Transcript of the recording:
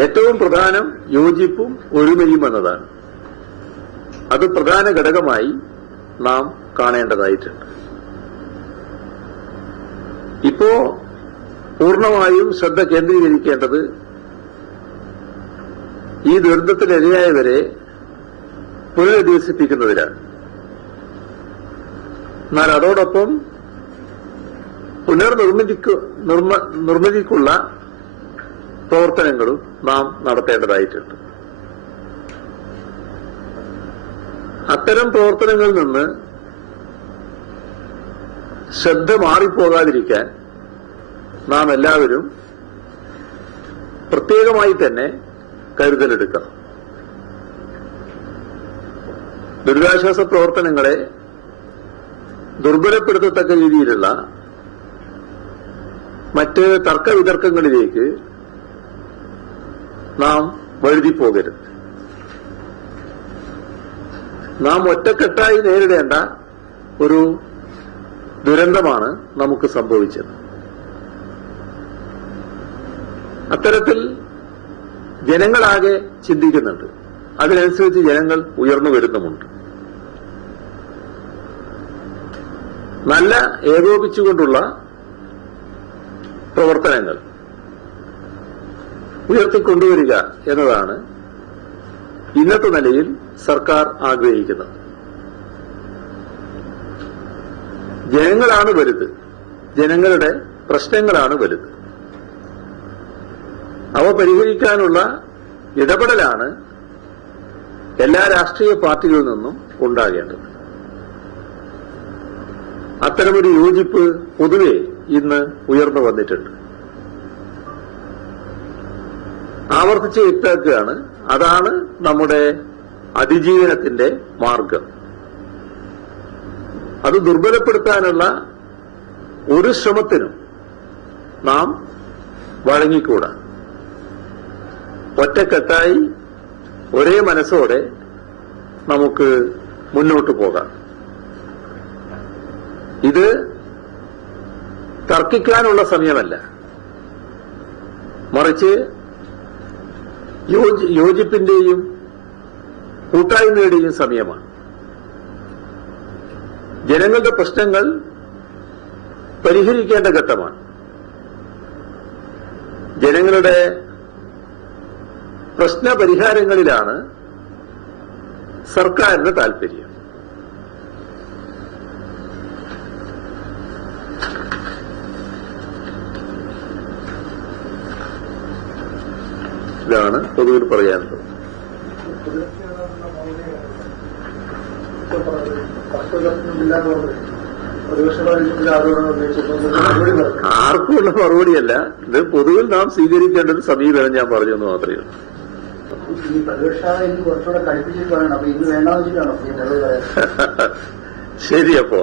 ഏറ്റവും പ്രധാനം യോജിപ്പും ഒരുമയും എന്നതാണ്. അത് പ്രധാന ഘടകമായി നാം കാണേണ്ടതായിട്ടുണ്ട്. ഇപ്പോ പൂർണമായും ശ്രദ്ധ കേന്ദ്രീകരിക്കേണ്ടത് ഈ ദുരന്തത്തിനിരയായവരെ പുനരധിവസിപ്പിക്കുന്നതിലാണ്. എന്നാൽ അതോടൊപ്പം പുനർനിർമ്മിതിക്കുള്ള നിർമ്മ- നിർമ്മിതിക്കുള്ള പ്രവർത്തനങ്ങളും നാം നടത്തേണ്ടതായിട്ടുണ്ട്. അത്തരം പ്രവർത്തനങ്ങളിൽ നിന്ന് ശ്രദ്ധ മാറിപ്പോകാതിരിക്കാൻ നാം എല്ലാവരും പ്രത്യേകമായി തന്നെ കരുതലെടുക്കണം. ദുരിതാശ്വാസ പ്രവർത്തനങ്ങളെ ദുർബലപ്പെടുത്തത്തക്ക രീതിയിലുള്ള മറ്റ് തർക്കവിതർക്കങ്ങളിലേക്ക് നാം വഴുതി പോകരുത് നാം ഒറ്റക്കെട്ടായി നേരിടേണ്ട ഒരു ദുരന്തമാണ് നമുക്ക് സംഭവിച്ചത്. അത്തരത്തിൽ ജനങ്ങളാകെ ചിന്തിക്കുന്നുണ്ട്. അതിനനുസരിച്ച് ജനങ്ങൾ ഉയർന്നു വരുന്നുമുണ്ട്. നല്ല ഏകോപിച്ചുകൊണ്ടുള്ള പ്രവർത്തനങ്ങൾ ഉയർത്തിക്കൊണ്ടുവരിക എന്നതാണ് ഇന്നത്തെ നിലയിൽ സർക്കാർ ആഗ്രഹിക്കുന്നത്. ജനങ്ങളാണ് വലുത്. ജനങ്ങളുടെ പ്രശ്നങ്ങളാണ് വലുത്. അവ പരിഹരിക്കാനുള്ള ഇടപെടലാണ് എല്ലാ രാഷ്ട്രീയ പാർട്ടികളിൽ നിന്നും ഉണ്ടാകേണ്ടത്. അത്തരമൊരു യോജിപ്പ് പൊതുവെ ഇന്ന് ഉയർന്നു വന്നിട്ടുണ്ട്. ആവർത്തിച്ച് വ്യക്തമാക്കുകയാണ് അതാണ് നമ്മുടെ അതിജീവനത്തിന്റെ മാർഗം. അത് ദുർബലപ്പെടുത്താനുള്ള ഒരു ശ്രമത്തിനും നാം വഴങ്ങിക്കൂടാ. ഒറ്റക്കെട്ടായി ഒരേ മനസ്സോടെ നമുക്ക് മുന്നോട്ട് പോകാം. ഇത് തർക്കിക്കാനുള്ള സമയമല്ല. മറിച്ച് യോജിപ്പിന്റെയും കൂട്ടായ്മയുടെയും സമയമാണ്. ജനങ്ങളുടെ പ്രശ്നങ്ങൾ പരിഹരിക്കേണ്ട ഘട്ടമാണ്. ജനങ്ങളുടെ പ്രശ്നപരിഹാരങ്ങളിലാണ് സർക്കാരിന് താൽപര്യം. ഇതാണ് പൊതുവിൽ പറയാനുള്ളത്. ആർക്കുമുള്ള മറുപടിയല്ല. ഇത് പൊതുവിൽ നാം സ്വീകരിക്കേണ്ട ഒരു സമീപനം ഞാൻ പറഞ്ഞു എന്ന് മാത്രമേ ഉള്ളൂ. ശരി പ്രതിപക്ഷ